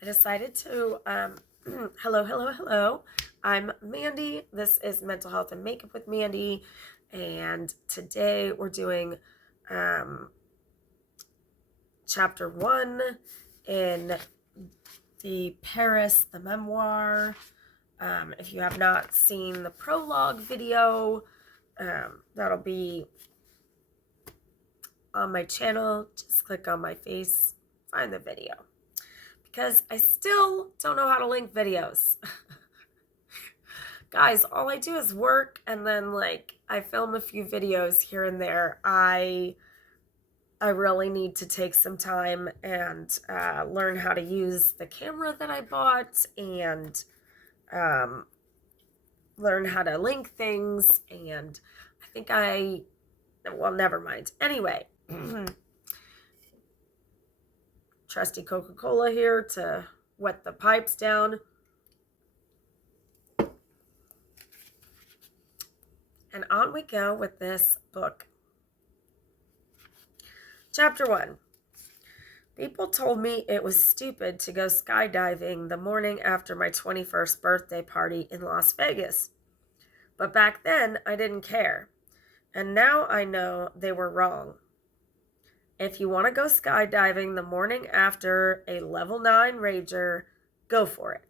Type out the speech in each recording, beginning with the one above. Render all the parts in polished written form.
I decided to, hello. I'm Mandy. This is Mental Health and Makeup with Mandy. And today we're doing chapter 1 in the Paris, the memoir. If you have not seen the prologue video, that'll be on my channel. Just click on my face, find the video. Because I still don't know how to link videos. Guys, all I do is work, and then I film a few videos here and there. I really need to take some time and learn how to use the camera that I bought, and learn how to link things. And I think well, never mind. Anyway, trusty Coca-Cola here to wet the pipes down. And on we go with this book. Chapter 1. People told me it was stupid to go skydiving the morning after my 21st birthday party in Las Vegas. But back then, I didn't care. And now I know they were wrong. If you want to go skydiving the morning after a level 9 rager, go for it.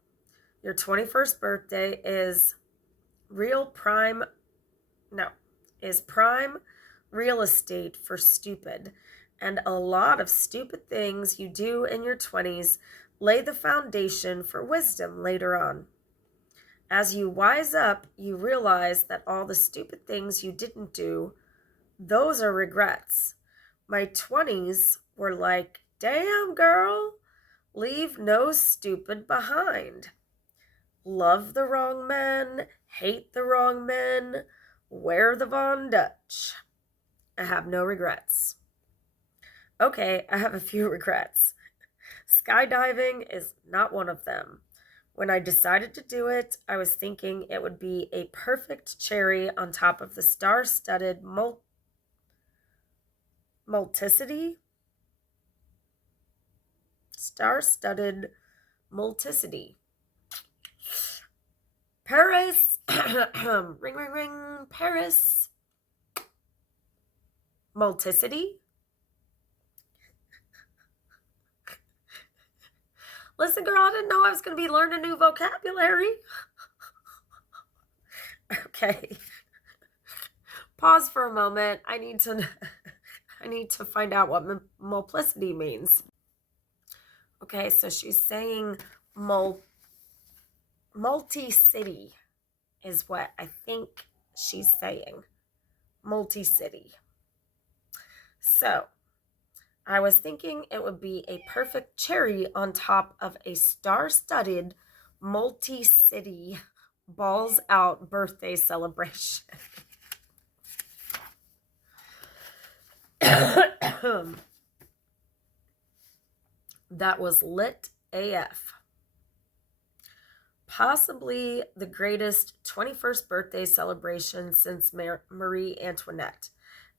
Your 21st birthday is prime real estate for stupid, and a lot of stupid things you do in your 20s lay the foundation for wisdom later on. As you wise up, you realize that all the stupid things you didn't do, those are regrets. My 20s were like, damn girl, leave no stupid behind. Love the wrong men, hate the wrong men, wear the Von Dutch. I have no regrets. Okay, I have a few regrets. Skydiving is not one of them. When I decided to do it, I was thinking it would be a perfect cherry on top of the star-studded multiplicity. Paris, ring, ring, ring, Paris, multiplicity. Listen, girl, I didn't know I was going to be learning new vocabulary. Okay. Pause for a moment. I need to find out what multiplicity means. Okay, so she's saying multi-city is what I think she's saying. Multi-city. So, I was thinking it would be a perfect cherry on top of a star-studded multi-city balls out birthday celebration. That was lit AF. Possibly the greatest 21st birthday celebration since Marie Antoinette.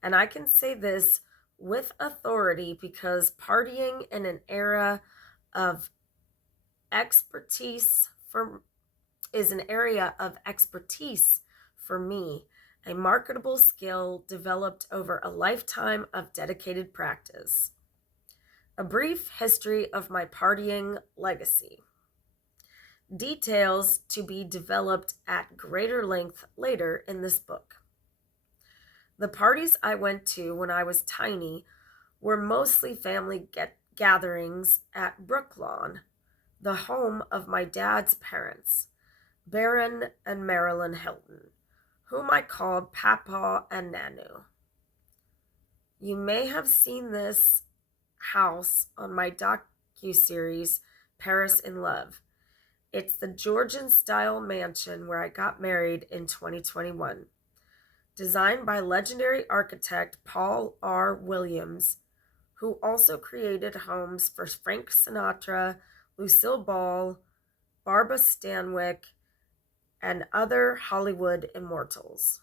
And I can say this with authority because partying in an era of expertise is an area of expertise for me, a marketable skill developed over a lifetime of dedicated practice. A brief history of my partying legacy. Details to be developed at greater length later in this book. The parties I went to when I was tiny were mostly family gatherings at Brooklawn, the home of my dad's parents, Baron and Marilyn Hilton, whom I called Papa and Nanu. You may have seen this house on my docu-series, Paris in Love. It's the Georgian-style mansion where I got married in 2021. Designed by legendary architect Paul R. Williams, who also created homes for Frank Sinatra, Lucille Ball, Barbara Stanwyck, and other Hollywood immortals.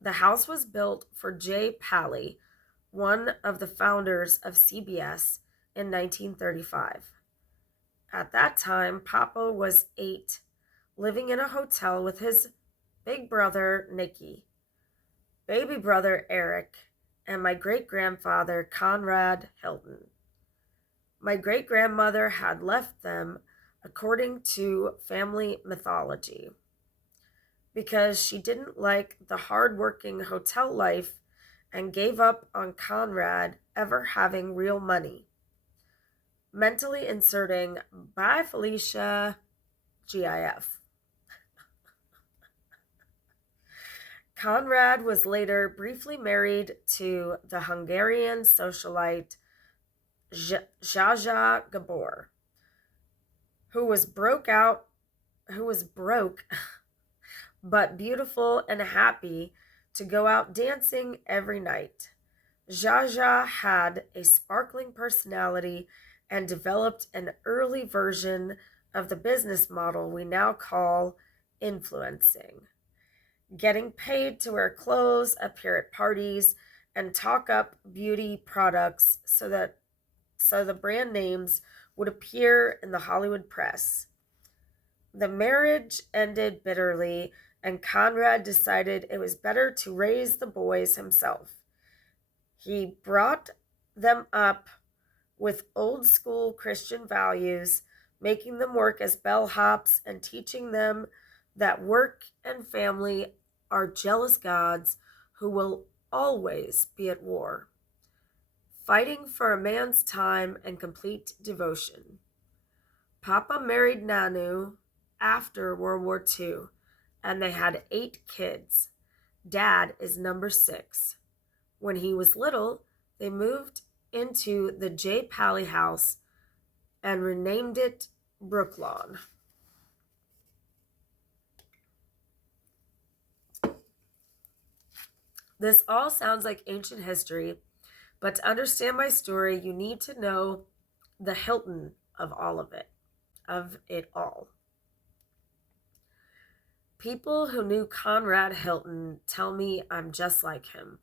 The house was built for Jay Pally, one of the founders of CBS, in 1935. At that time, Papa was 8, living in a hotel with his big brother, Nicky, baby brother, Eric, and my great grandfather, Conrad Hilton. My great grandmother had left them, according to family mythology, because she didn't like the hard-working hotel life and gave up on Conrad ever having real money. Mentally inserting, bye Felicia, GIF. Conrad was later briefly married to the Hungarian socialite Zsa Gabor, who was broke but beautiful and happy to go out dancing every night. Zsa had a sparkling personality and developed an early version of the business model we now call influencing. Getting paid to wear clothes, appear at parties, and talk up beauty products so the brand names would appear in the Hollywood press. The marriage ended bitterly, and Conrad decided it was better to raise the boys himself. He brought them up with old school Christian values, making them work as bellhops and teaching them that work and family are jealous gods who will always be at war, fighting for a man's time and complete devotion. Papa married Nanu after World War II, and they had 8 kids. Dad is number 6. When he was little, they moved into the J. Pally house and renamed it Brooklawn. This all sounds like ancient history, but to understand my story, you need to know the Hilton of it all. People who knew Conrad Hilton tell me I'm just like him,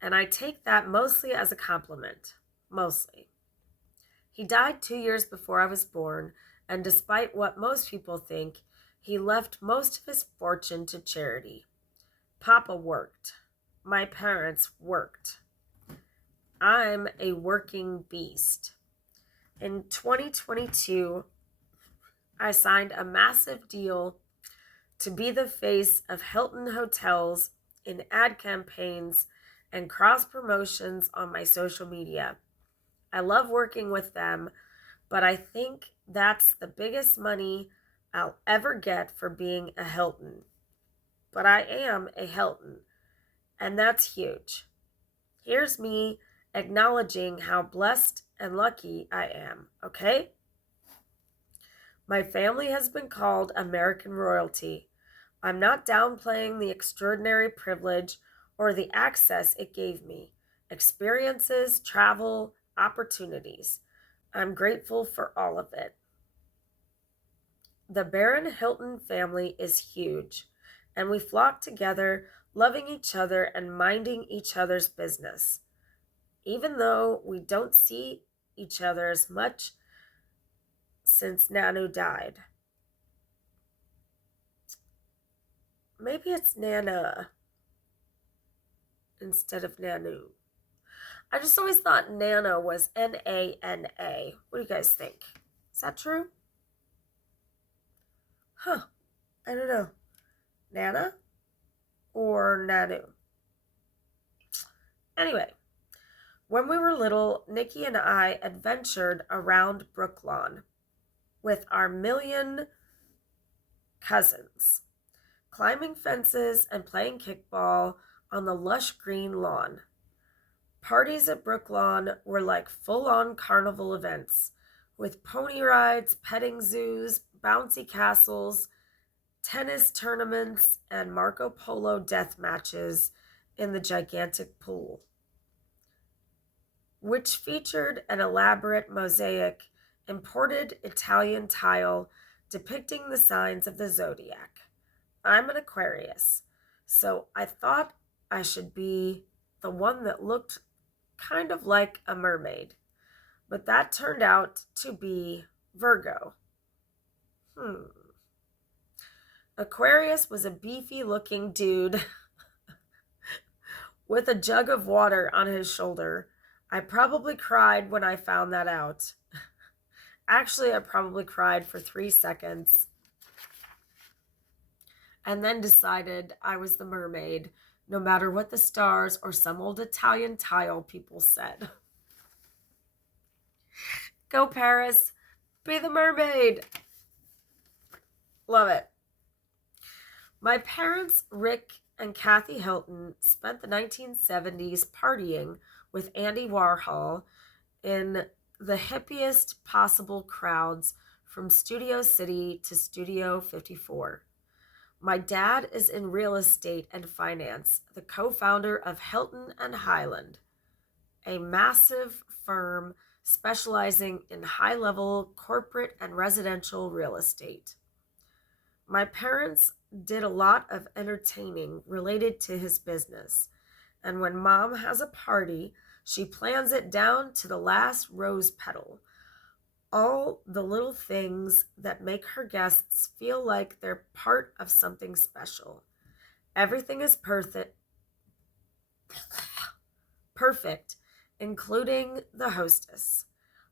and I take that mostly as a compliment. Mostly. He died 2 years before I was born, and despite what most people think, he left most of his fortune to charity. Papa worked. My parents worked. I'm a working beast. In 2022, I signed a massive deal to be the face of Hilton Hotels in ad campaigns and cross promotions on my social media. I love working with them, but I think that's the biggest money I'll ever get for being a Hilton. But I am a Hilton, and that's huge. Here's me acknowledging how blessed and lucky I am, okay? My family has been called American royalty. I'm not downplaying the extraordinary privilege or the access it gave me, experiences, travel, opportunities. I'm grateful for all of it. The Baron Hilton family is huge, and we flock together, loving each other and minding each other's business. Even though we don't see each other as much since Nanu died. Maybe it's Nana instead of Nanu. I just always thought Nana was Nana. What do you guys think? Is that true? I don't know. Nana or Nanu? Anyway, when we were little, Nikki and I adventured around Brooklawn with our million cousins, climbing fences and playing kickball on the lush green lawn. Parties at Brooklawn were like full-on carnival events, with pony rides, petting zoos, bouncy castles, tennis tournaments, and Marco Polo death matches in the gigantic pool, which featured an elaborate mosaic imported Italian tile depicting the signs of the zodiac. I'm an Aquarius, so I thought I should be the one that looked kind of like a mermaid, but that turned out to be Virgo. Aquarius was a beefy looking dude with a jug of water on his shoulder. I probably cried when I found that out. Actually, I probably cried for 3 seconds and then decided I was the mermaid, no matter what the stars or some old Italian tile people said. Go, Paris! Be the mermaid! Love it. My parents, Rick and Kathy Hilton, spent the 1970s partying with Andy Warhol in the hippiest possible crowds from Studio City to Studio 54. My dad is in real estate and finance, the co-founder of Hilton and Highland, a massive firm specializing in high-level corporate and residential real estate. My parents did a lot of entertaining related to his business, and when Mom has a party, she plans it down to the last rose petal. All the little things that make her guests feel like they're part of something special. Everything is perfect, including the hostess.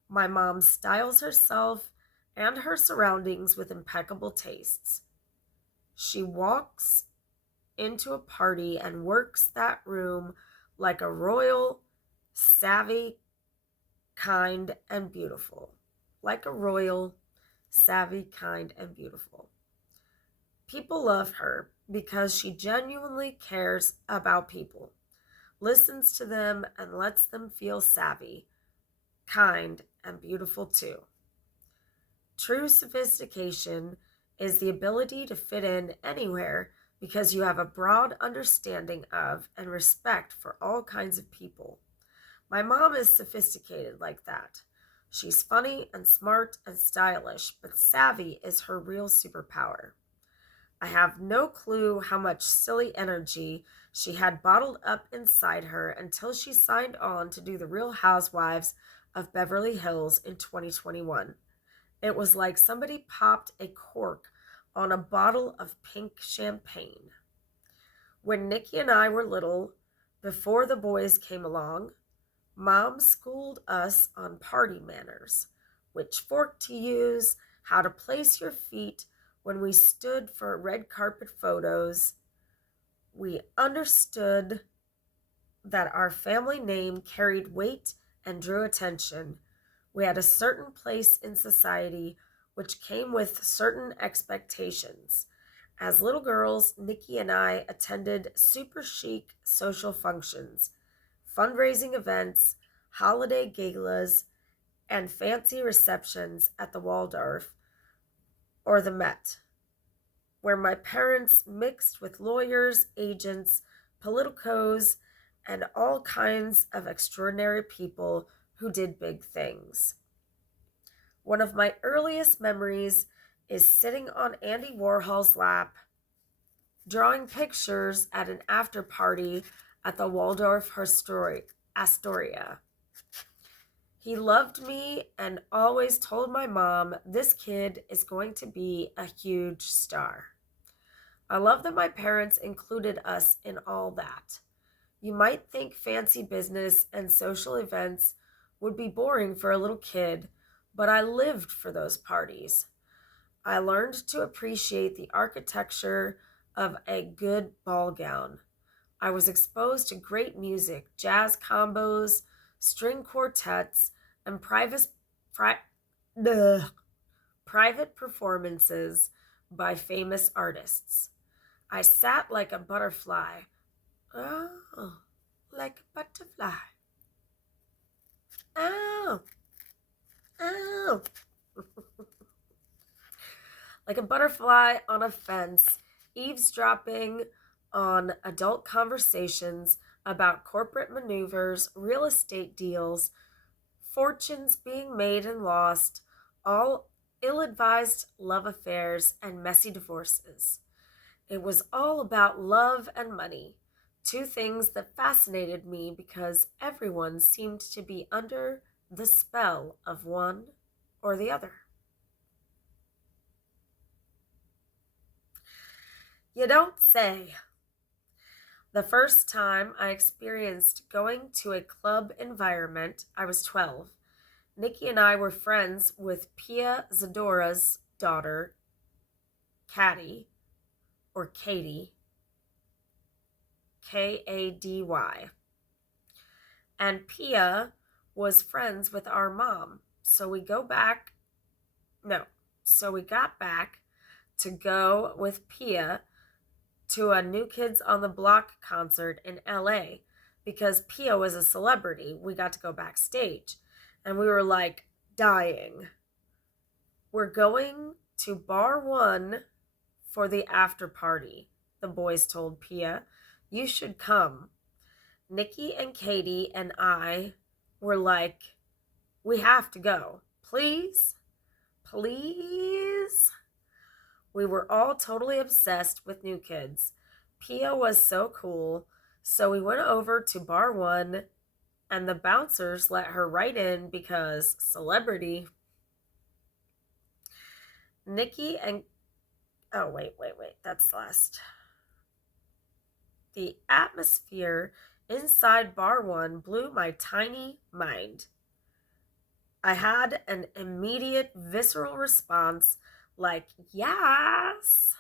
My mom styles herself and her surroundings with impeccable tastes. She walks into a party and works that room like a royal, savvy, kind, and beautiful. Like a royal, savvy, kind, and beautiful. People love her because she genuinely cares about people, listens to them, and lets them feel savvy, kind, and beautiful too. True sophistication is the ability to fit in anywhere because you have a broad understanding of and respect for all kinds of people. My mom is sophisticated like that. She's funny and smart and stylish, but savvy is her real superpower. I have no clue how much silly energy she had bottled up inside her until she signed on to do The Real Housewives of Beverly Hills in 2021. It was like somebody popped a cork on a bottle of pink champagne. When Nikki and I were little, before the boys came along, Mom schooled us on party manners, which fork to use, how to place your feet when we stood for red carpet photos. We understood that our family name carried weight and drew attention. We had a certain place in society which came with certain expectations. As little girls, Nikki and I attended super chic social functions, fundraising events, holiday galas, and fancy receptions at the Waldorf or the Met, where my parents mixed with lawyers, agents, politicos, and all kinds of extraordinary people who did big things. One of my earliest memories is sitting on Andy Warhol's lap, drawing pictures at an after party at the Waldorf Astoria. He loved me and always told my mom, this kid is going to be a huge star. I love that my parents included us in all that. You might think fancy business and social events would be boring for a little kid, but I lived for those parties. I learned to appreciate the architecture of a good ball gown. I was exposed to great music, jazz combos, string quartets, and private performances by famous artists. I sat like a butterfly. Oh, like a butterfly. Oh, oh. Like a butterfly on a fence, eavesdropping on adult conversations about corporate maneuvers, real estate deals, fortunes being made and lost, all ill-advised love affairs, and messy divorces. It was all about love and money, two things that fascinated me because everyone seemed to be under the spell of one or the other. You don't say. The first time I experienced going to a club environment, I was 12. Nikki and I were friends with Pia Zadora's daughter, Katy, or Katie, Kady. And Pia was friends with our mom. So we got back to go with Pia to a New Kids on the Block concert in LA because Pia was a celebrity. We got to go backstage and we were like dying. We're going to Bar 1 for the after party, the boys told Pia. You should come. Nikki and Katy and I were like, we have to go. Please? Please? We were all totally obsessed with New Kids. Pia was so cool, so we went over to Bar 1 and the bouncers let her right in because celebrity. Nikki and wait, that's last. The atmosphere inside Bar 1 blew my tiny mind. I had an immediate visceral response like, yes,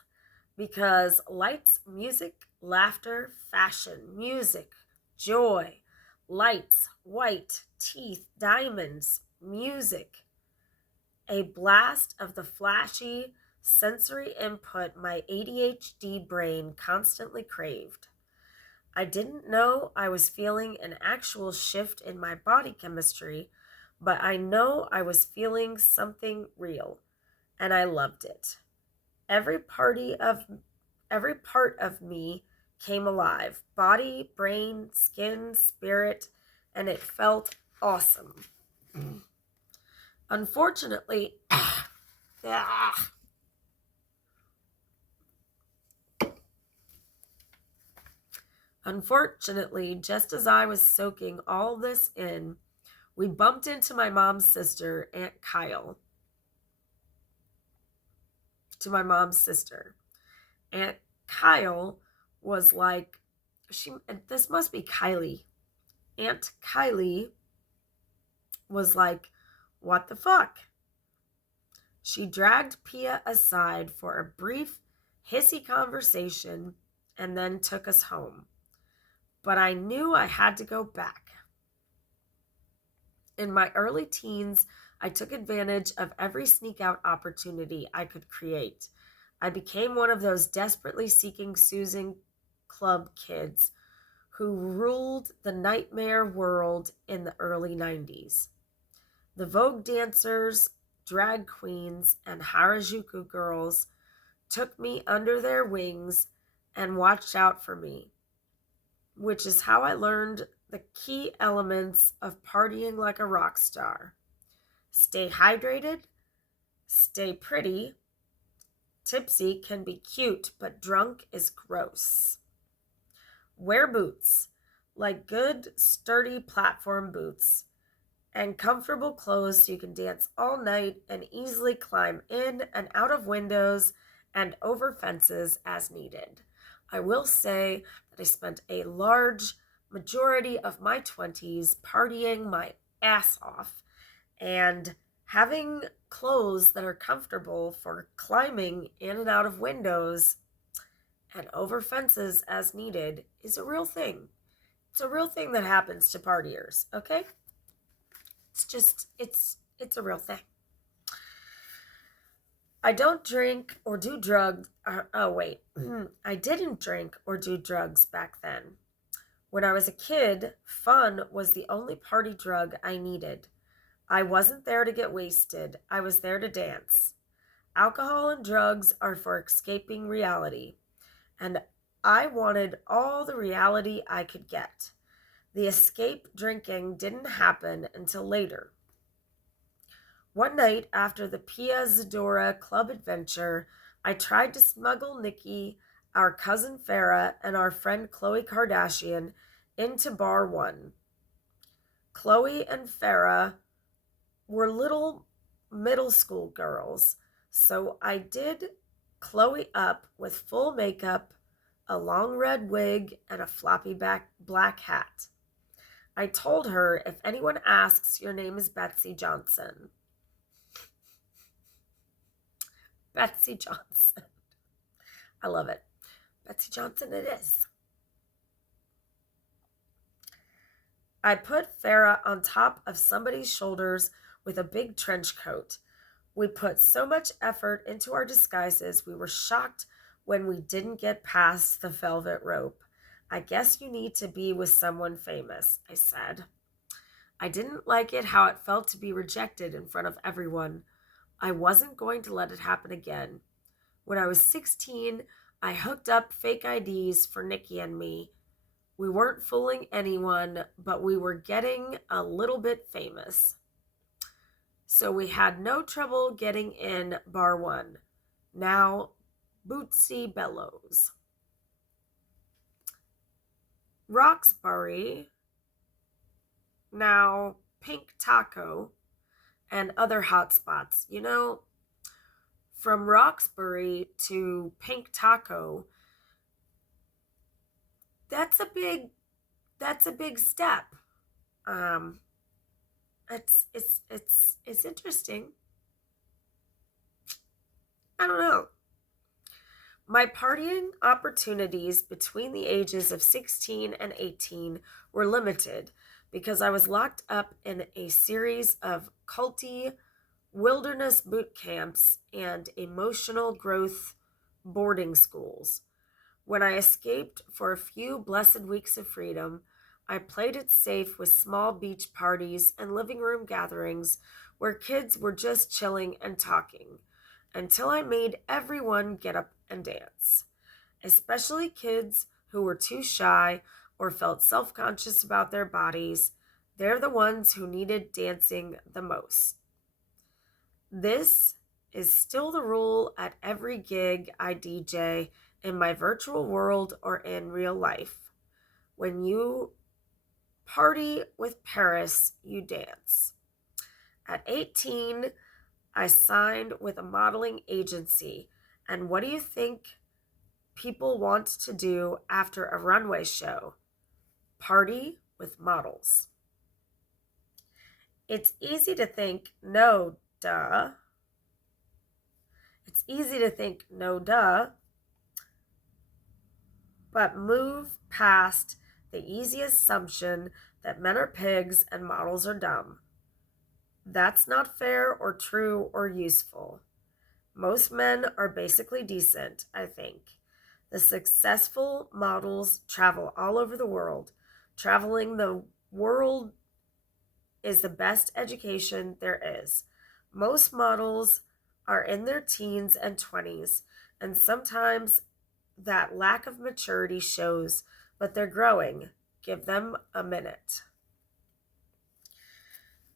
because lights, music, laughter, fashion, music, joy, lights, white, teeth, diamonds, music, a blast of the flashy sensory input my ADHD brain constantly craved. I didn't know I was feeling an actual shift in my body chemistry, but I know I was feeling something real, and I loved it. Every part of me came alive, body, brain, skin, spirit, and it felt awesome. Unfortunately, just as I was soaking all this in, we bumped into my mom's sister, Aunt Kyle. Aunt Kyle was like, this must be Kylie. Aunt Kylie was like, what the fuck? She dragged Pia aside for a brief, hissy conversation and then took us home. But I knew I had to go back. In my early teens, I took advantage of every sneak out opportunity I could create. I became one of those desperately seeking Susan Club kids who ruled the nightmare world in the early 90s. The Vogue dancers, drag queens, and Harajuku girls took me under their wings and watched out for me, which is how I learned the key elements of partying like a rock star. Stay hydrated, stay pretty. Tipsy can be cute, but drunk is gross. Wear boots, like good, sturdy platform boots, and comfortable clothes so you can dance all night and easily climb in and out of windows and over fences as needed. I will say that I spent a large majority of my 20s partying my ass off, and having clothes that are comfortable for climbing in and out of windows and over fences as needed is a real thing. It's a real thing that happens to partiers, okay? It's a real thing. I don't drink or do drugs. I didn't drink or do drugs back then. When I was a kid, fun was the only party drug I needed. I wasn't there to get wasted. I was there to dance. Alcohol and drugs are for escaping reality, and I wanted all the reality I could get. The escape drinking didn't happen until later. One night after the Pia Zadora club adventure, I tried to smuggle Nikki, our cousin Farah, and our friend Khloe Kardashian into Bar 1. Khloe and Farah were little middle school girls, so I did Chloe up with full makeup, a long red wig, and a floppy black hat. I told her, if anyone asks, your name is Betsy Johnson. Betsy Johnson. I love it. Betsy Johnson it is. I put Farah on top of somebody's shoulders with a big trench coat. We put so much effort into our disguises, we were shocked when we didn't get past the velvet rope. I guess you need to be with someone famous, I said. I didn't like it how it felt to be rejected in front of everyone. I wasn't going to let it happen again. When I was 16, I hooked up fake IDs for Nikki and me. We weren't fooling anyone, but we were getting a little bit famous. So we had no trouble getting in bar 1. Now, Bootsy Bellows. Roxbury, now Pink Taco, and other hot spots. You know, from Roxbury to Pink Taco, that's a big step. It's interesting. I don't know. My partying opportunities between the ages of 16 and 18 were limited because I was locked up in a series of culty wilderness boot camps and emotional growth boarding schools. When I escaped for a few blessed weeks of freedom, I played it safe with small beach parties and living room gatherings where kids were just chilling and talking, until I made everyone get up and dance, especially kids who were too shy or felt self-conscious about their bodies. They're the ones who needed dancing the most. This is still the rule at every gig I DJ in my virtual world or in real life. When you party with Paris, you dance. At 18, I signed with a modeling agency. And what do you think people want to do after a runway show? Party with models. It's easy to think, no, duh. It's easy to think, no, duh. But move past the easy assumption that men are pigs and models are dumb. That's not fair or true or useful. Most men are basically decent, I think. The successful models travel all over the world. Traveling the world is the best education there is. Most models are in their teens and 20s, and sometimes that lack of maturity shows, but they're growing. Give them a minute.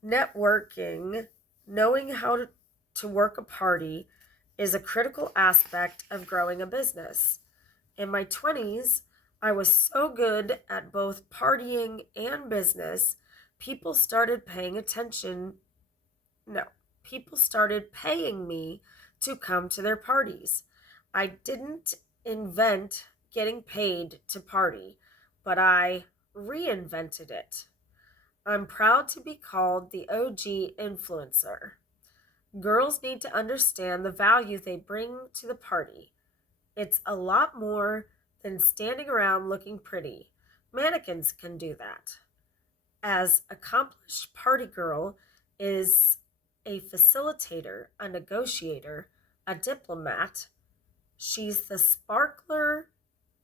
Networking, knowing how to work a party, is a critical aspect of growing a business. In my 20s, I was so good at both partying and business, people started paying attention. No, people started paying me to come to their parties. I didn't invent getting paid to party, but I reinvented it. I'm proud to be called the OG influencer. Girls need to understand the value they bring to the party. It's a lot more than standing around looking pretty. Mannequins can do that. As accomplished party girl is a facilitator, a negotiator, a diplomat. She's the sparkler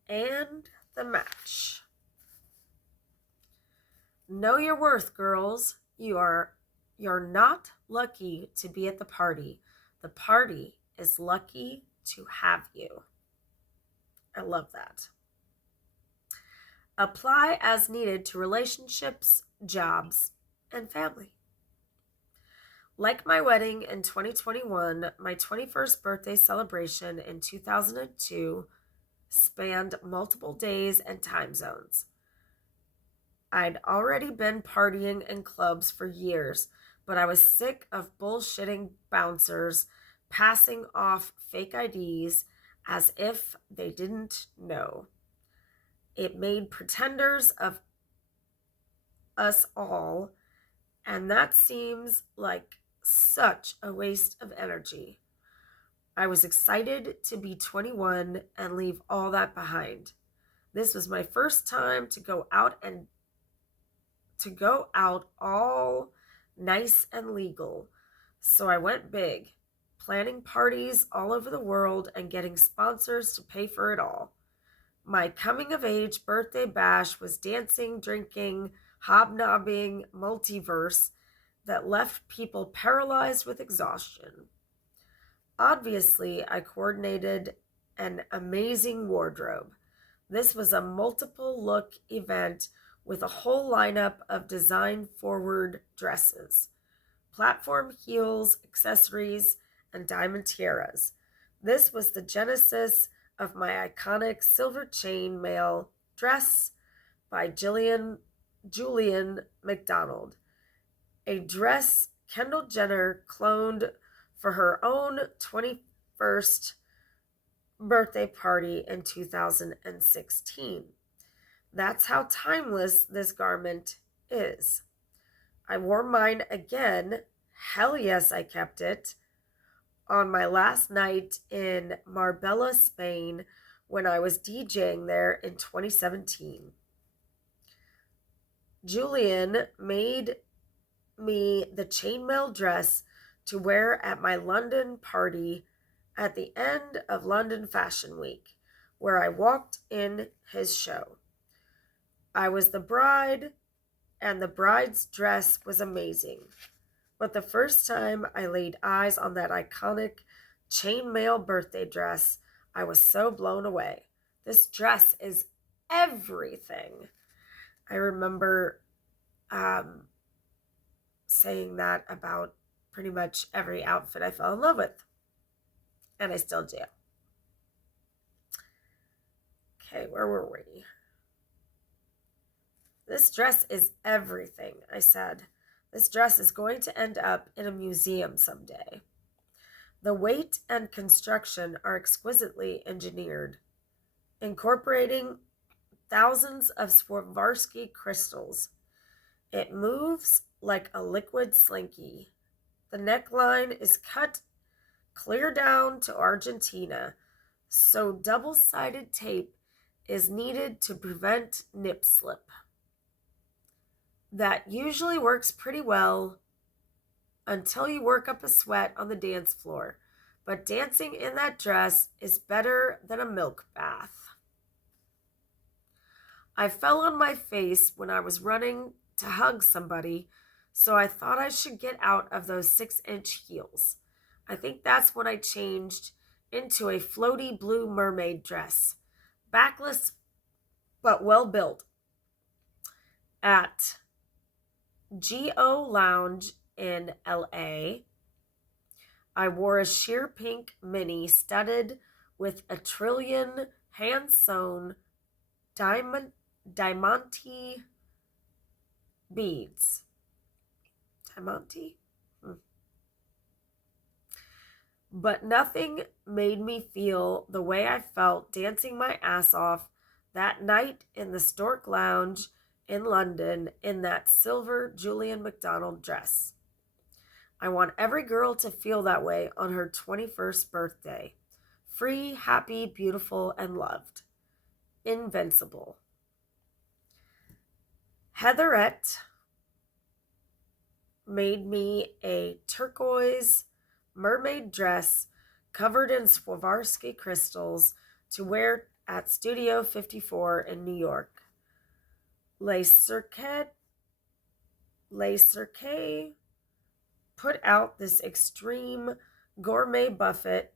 and the match. Know your worth, girls. You're not lucky to be at the party. The party is lucky to have you. I love that. Apply as needed to relationships, jobs, and family. Like my wedding in 2021, my 21st birthday celebration in 2002 spanned multiple days and time zones. I'd already been partying in clubs for years, but I was sick of bullshitting bouncers passing off fake IDs as if they didn't know. It made pretenders of us all, and that seems like such a waste of energy. I was excited to be 21 and leave all that behind. This was my first time to go out all nice and legal. So I went big, planning parties all over the world and getting sponsors to pay for it all. My coming of age birthday bash was dancing, drinking, hobnobbing multiverse that left people paralyzed with exhaustion. Obviously, I coordinated an amazing wardrobe. This was a multiple look event with a whole lineup of design forward dresses, platform heels, accessories, and diamond tiaras. This was the genesis of my iconic silver chain mail dress by Julian McDonald, a dress Kendall Jenner cloned for her own 21st birthday party in 2016. That's how timeless this garment is. I wore mine again, hell yes I kept it, on my last night in Marbella, Spain, when I was DJing there in 2017. Julian made me the chainmail dress to wear at my London party at the end of London Fashion Week, where I walked in his show. I was the bride, and the bride's dress was amazing. But the first time I laid eyes on that iconic chainmail birthday dress, I was so blown away. This dress is everything. I remember saying that about pretty much every outfit I fell in love with. And I still do. Okay, where were we? This dress is everything, I said. This dress is going to end up in a museum someday. The weight and construction are exquisitely engineered, incorporating thousands of Swarovski crystals. It moves like a liquid slinky. The neckline is cut clear down to Argentina, so double-sided tape is needed to prevent nip slip. That usually works pretty well until you work up a sweat on the dance floor, but dancing in that dress is better than a milk bath. I fell on my face when I was running to hug somebody, so I thought I should get out of those 6-inch heels. I think that's when I changed into a floaty blue mermaid dress, backless but well built, at G.O. Lounge in LA. I wore a sheer pink mini studded with a trillion hand-sewn diamante beads. Diamante? But nothing made me feel the way I felt dancing my ass off that night in the Stork Lounge in London in that silver Julian McDonald dress. I want every girl to feel that way on her 21st birthday. Free, happy, beautiful, and loved. Invincible. Heatherette made me a turquoise mermaid dress covered in Swarovski crystals to wear at Studio 54 in New York. Le Cirque put out this extreme gourmet buffet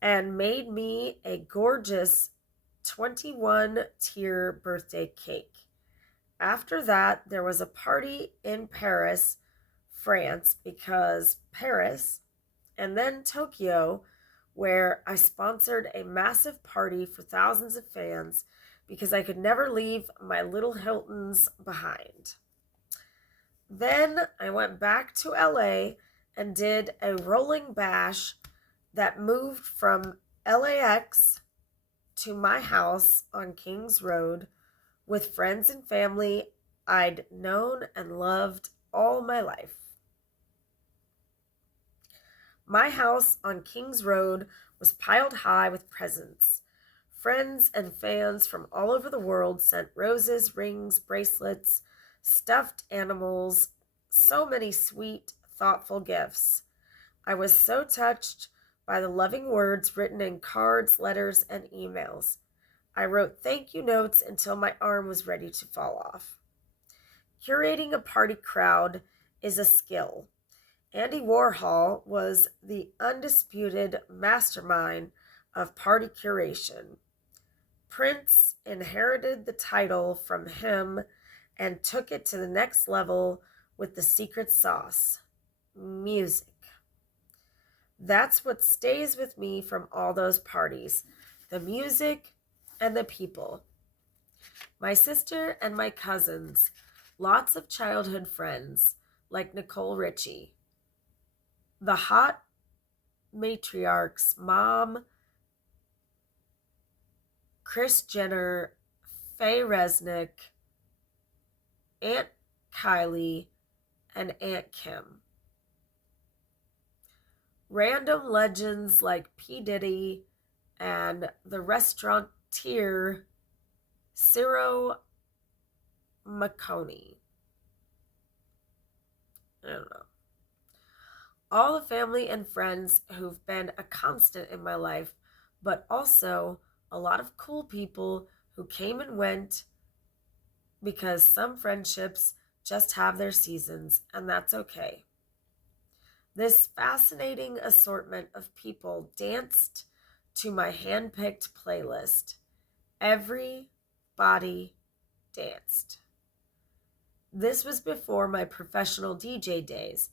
and made me a gorgeous 21-tier birthday cake. After that, there was a party in Paris, France, because Paris, and then Tokyo, where I sponsored a massive party for thousands of fans because I could never leave my little Hiltons behind. Then I went back to LA and did a rolling bash that moved from LAX to my house on Kings Road with friends and family I'd known and loved all my life. My house on Kings Road was piled high with presents. Friends and fans from all over the world sent roses, rings, bracelets, stuffed animals, so many sweet, thoughtful gifts. I was so touched by the loving words written in cards, letters, and emails. I wrote thank you notes until my arm was ready to fall off. Curating a party crowd is a skill. Andy Warhol was the undisputed mastermind of party curation. Prince inherited the title from him and took it to the next level with the secret sauce: music. That's what stays with me from all those parties: the music and the people. My sister and my cousins, lots of childhood friends like Nicole Richie, the hot matriarchs, Mom, Kris Jenner, Faye Resnick, Aunt Kylie, and Aunt Kim. Random legends like P. Diddy and the restaurateur Ciro Marconi. I don't know. All the family and friends who've been a constant in my life, but also a lot of cool people who came and went, because some friendships just have their seasons, and that's okay. This fascinating assortment of people danced to my hand-picked playlist. Everybody danced. This was before my professional DJ days,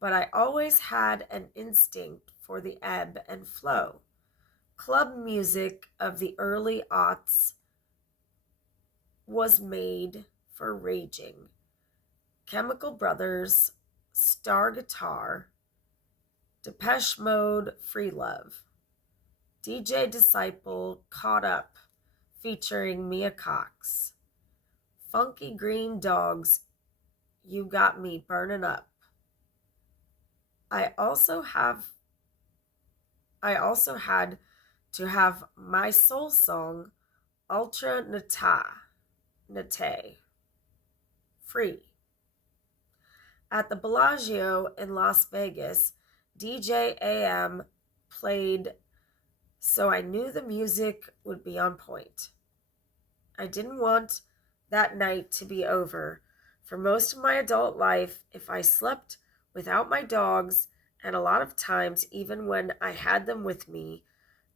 but I always had an instinct for the ebb and flow. Club music of the early aughts was made for raging. Chemical Brothers, Star Guitar, Depeche Mode, Free Love, DJ Disciple, Caught Up, featuring Mia Cox, Funky Green Dogs, You Got Me Burning Up. I also had to have my soul song, Ultra Nate, free. At the Bellagio in Las Vegas, DJ AM played, so I knew the music would be on point. I didn't want that night to be over. For most of my adult life, if I slept without my dogs, and a lot of times even when I had them with me,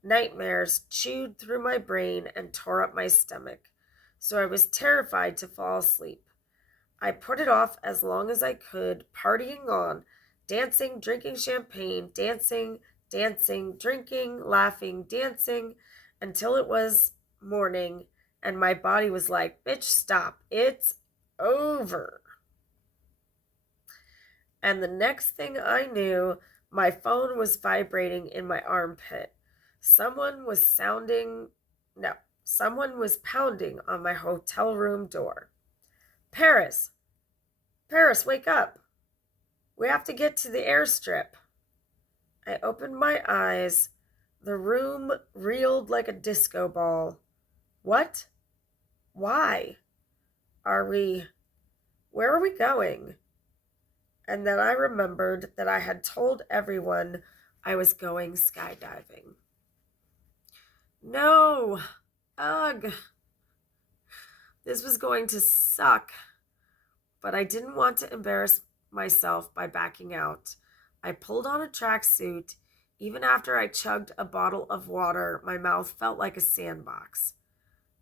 nightmares chewed through my brain and tore up my stomach, so I was terrified to fall asleep. I put it off as long as I could, partying on, dancing, drinking champagne, dancing, drinking, laughing, dancing, until it was morning and my body was like, bitch, stop, it's over. And the next thing I knew, my phone was vibrating in my armpit. Someone was pounding on my hotel room door. Paris, wake up. We have to get to the airstrip. I opened my eyes. The room reeled like a disco ball. What? Why? Where are we going? And then I remembered that I had told everyone I was going skydiving. No! Ugh! This was going to suck. But I didn't want to embarrass myself by backing out. I pulled on a tracksuit. Even after I chugged a bottle of water, my mouth felt like a sandbox.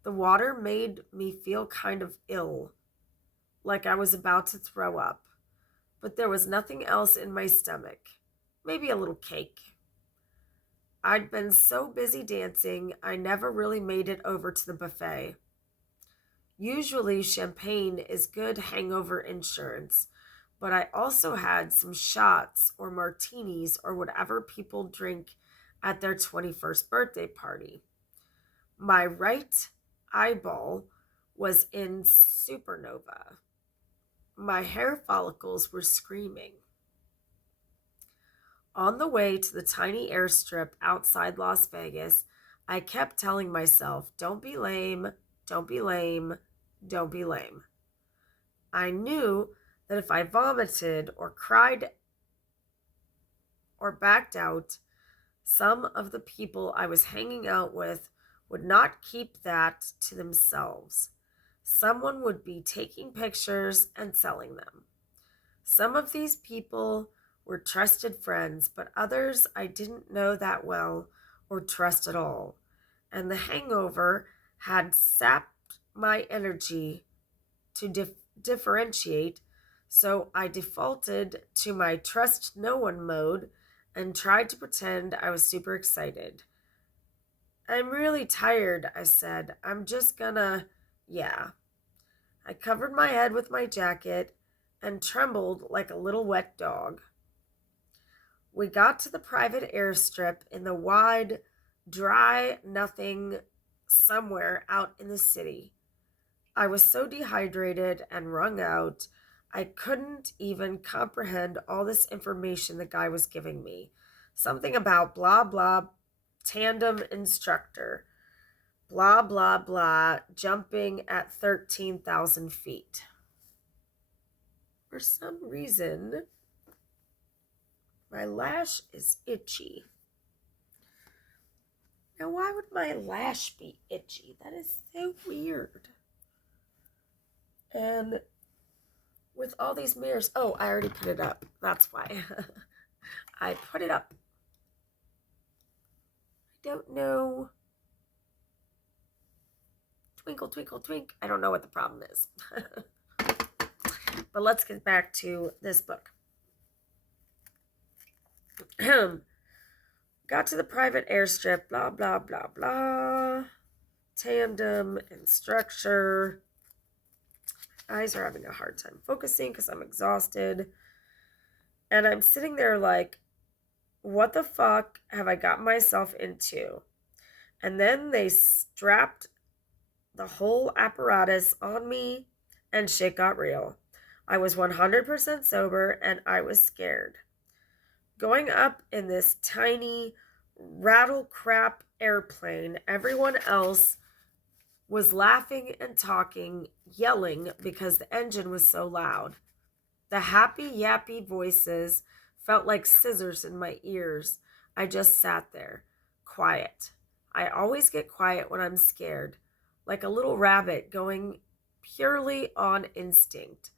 The water made me feel kind of ill, like I was about to throw up. But there was nothing else in my stomach. Maybe a little cake. I'd been so busy dancing, I never really made it over to the buffet. Usually champagne is good hangover insurance, but I also had some shots or martinis or whatever people drink at their 21st birthday party. My right eyeball was in supernova. My hair follicles were screaming. On the way to the tiny airstrip outside Las Vegas, I kept telling myself, don't be lame, don't be lame, don't be lame. I knew that if I vomited or cried or backed out, some of the people I was hanging out with would not keep that to themselves. Someone would be taking pictures and selling them. Some of these people were trusted friends, but others I didn't know that well or trust at all. And the hangover had sapped my energy to differentiate, so I defaulted to my trust no one mode and tried to pretend I was super excited. I'm really tired, I said. I'm just gonna, yeah. I covered my head with my jacket and trembled like a little wet dog. We got to the private airstrip in the wide, dry nothing somewhere out in the city. I was so dehydrated and wrung out, I couldn't even comprehend all this information the guy was giving me. Something about blah blah tandem instructor, blah blah blah jumping at 13,000 feet. For some reason, my lash is itchy. Now, why would my lash be itchy? That is so weird. And with all these mirrors, oh, I already put it up. That's why. I put it up. I don't know. Twinkle, twinkle, twink. I don't know what the problem is. But let's get back to this book. Got to the private airstrip, blah, blah, blah, blah. Tandem and structure. Eyes are having a hard time focusing because I'm exhausted. And I'm sitting there like, what the fuck have I got myself into? And then they strapped the whole apparatus on me and shit got real. I was 100% sober and I was scared. Going up in this tiny rattle crap airplane, everyone else was laughing and talking, yelling because the engine was so loud. The happy, yappy voices felt like scissors in my ears. I just sat there, quiet. I always get quiet when I'm scared, like a little rabbit going purely on instinct,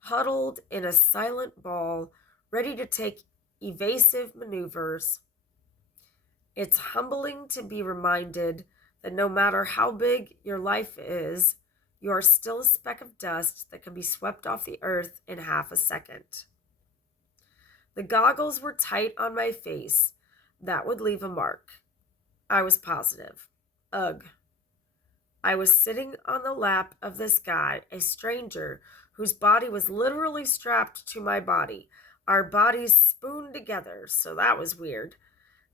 huddled in a silent ball, ready to take evasive maneuvers. It's humbling to be reminded that no matter how big your life is, you are still a speck of dust that can be swept off the earth in half a second. The goggles were tight on my face. That would leave a mark. I was positive. Ugh. I was sitting on the lap of this guy, a stranger, whose body was literally strapped to my body. Our bodies spooned together, so that was weird.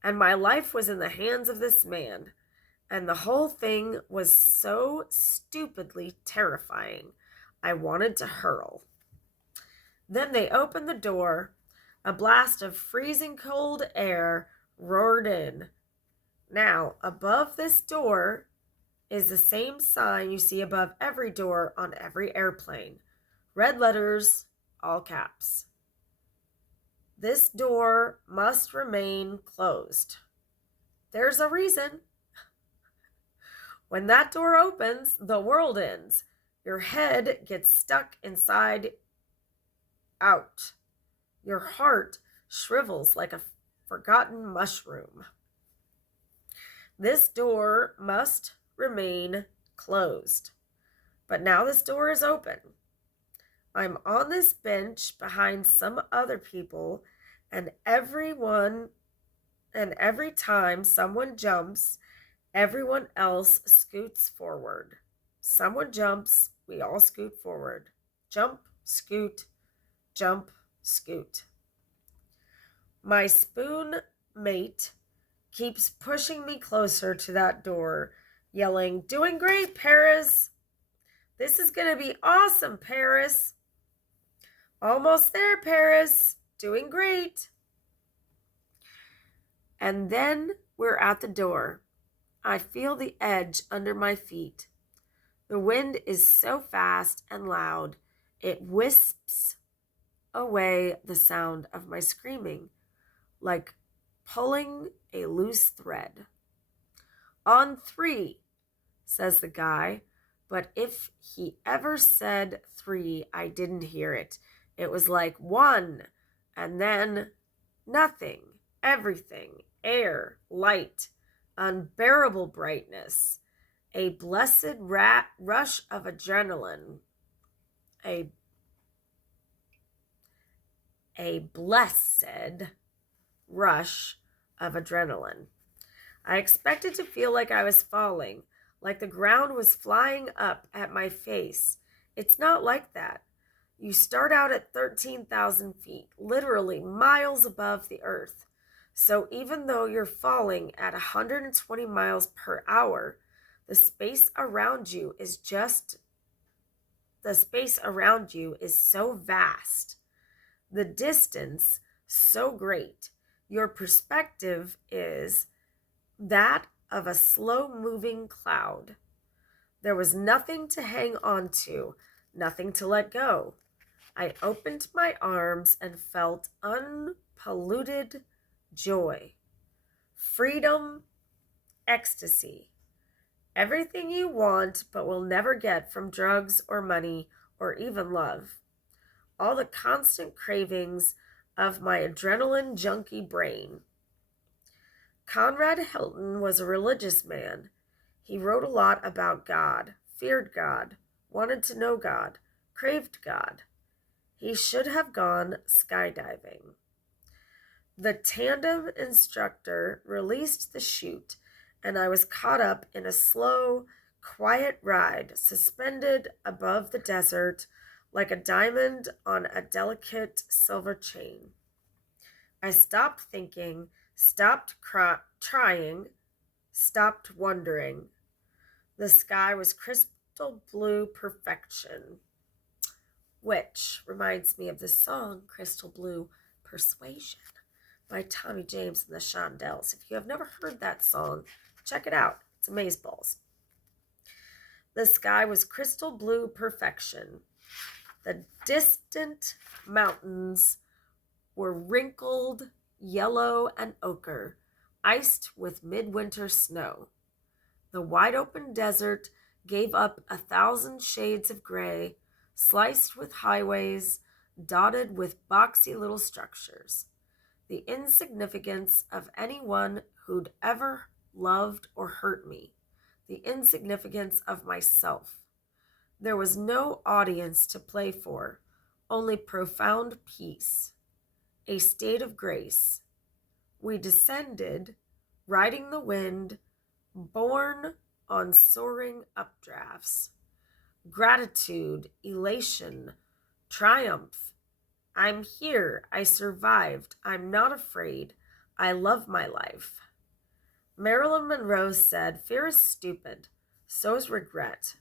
And my life was in the hands of this man. And the whole thing was so stupidly terrifying. I wanted to hurl. Then they opened the door. A blast of freezing cold air roared in. Now, above this door is the same sign you see above every door on every airplane. Red letters, all caps. This door must remain closed. There's a reason. When that door opens, the world ends. Your head gets stuck inside out. Your heart shrivels like a forgotten mushroom. This door must remain closed. But now this door is open. I'm on this bench behind some other people, and every time someone jumps, everyone else scoots forward. Someone jumps, we all scoot forward. Jump, scoot, jump, scoot. My spoon mate keeps pushing me closer to that door, yelling, "Doing great, Paris! This is going to be awesome, Paris! Almost there, Paris! Doing great!" And then we're at the door. I feel the edge under my feet. The wind is so fast and loud, it wisps away the sound of my screaming, like pulling a loose thread. "On 3, says the guy, but if he ever said 3, I didn't hear it. It was like 1, and then nothing, everything, air, light, unbearable brightness, a blessed rush of adrenaline, a blessed rush of adrenaline. I expected to feel like I was falling, like the ground was flying up at my face. It's not like that. You start out at 13,000 feet, literally miles above the earth. So even though you're falling at 120 miles per hour, the space around you is so vast. The distance so great. Your perspective is that of a slow-moving cloud. There was nothing to hang on to, nothing to let go. I opened my arms and felt unpolluted joy, freedom, ecstasy. Everything you want but will never get from drugs or money or even love. All the constant cravings of my adrenaline junkie brain. Conrad Hilton was a religious man. He wrote a lot about God, feared God, wanted to know God, craved God. He should have gone skydiving. The tandem instructor released the chute, and I was caught up in a slow, quiet ride, suspended above the desert like a diamond on a delicate silver chain. I stopped thinking, stopped trying, stopped wondering. The sky was crystal blue perfection, which reminds me of the song Crystal Blue Persuasion by Tommy James and the Shondells. If you have never heard that song, check it out. It's amazeballs. The sky was crystal blue perfection. The distant mountains were wrinkled yellow and ochre, iced with midwinter snow. The wide-open desert gave up 1,000 shades of gray, sliced with highways, dotted with boxy little structures. The insignificance of anyone who'd ever loved or hurt me. The insignificance of myself. There was no audience to play for, only profound peace, a state of grace. We descended, riding the wind, borne on soaring updrafts. Gratitude, elation, triumph. I'm here. I survived. I'm not afraid. I love my life. Marilyn Monroe said, "Fear is stupid. So is regret."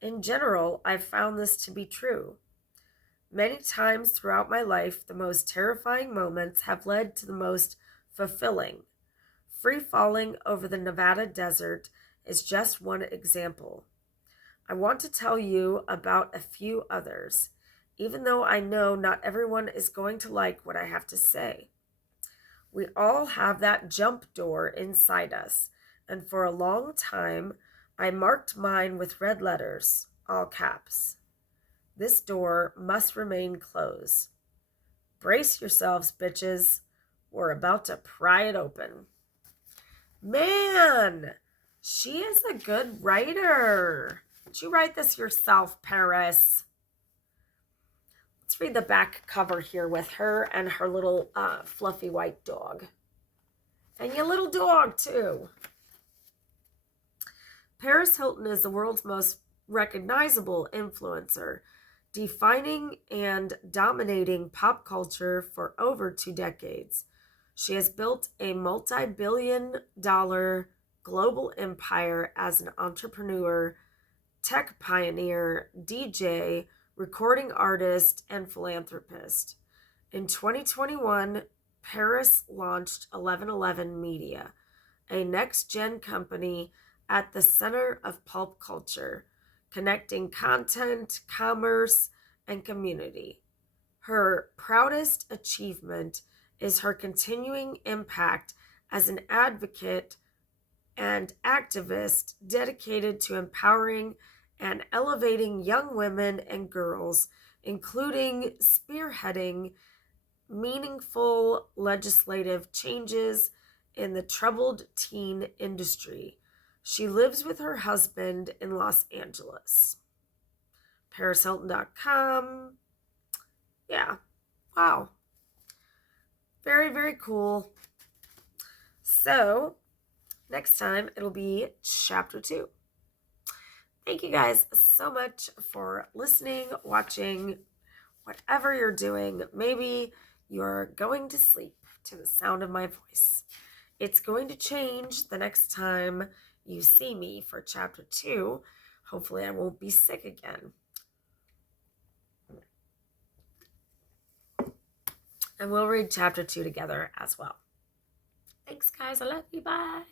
In general, I've found this to be true. Many times throughout my life, the most terrifying moments have led to the most fulfilling. Free falling over the Nevada desert is just one example. I want to tell you about a few others, even though I know not everyone is going to like what I have to say. We all have that jump door inside us, and for a long time, I marked mine with red letters, all caps. This door must remain closed. Brace yourselves, bitches. We're about to pry it open. Man, she is a good writer. Did you write this yourself, Paris? Let's read the back cover here with her and her little fluffy white dog. And your little dog, too. Paris Hilton is the world's most recognizable influencer, defining and dominating pop culture for over 2 decades. She has built a multi-billion-dollar global empire as an entrepreneur, tech pioneer, DJ, recording artist, and philanthropist. In 2021, Paris launched 1111 Media, a next-gen company at the center of pulp culture, connecting content, commerce, and community. Her proudest achievement is her continuing impact as an advocate and activist dedicated to empowering and elevating young women and girls, including spearheading meaningful legislative changes in the troubled teen industry. She lives with her husband in Los Angeles. ParisHilton.com. Yeah. Wow. Very, very cool. So, next time it'll be chapter 2. Thank you guys so much for listening, watching, whatever you're doing. Maybe you're going to sleep to the sound of my voice. It's going to change the next time you see me for chapter 2. Hopefully I won't be sick again. And we'll read chapter 2 together as well. Thanks, guys. I love you. Bye.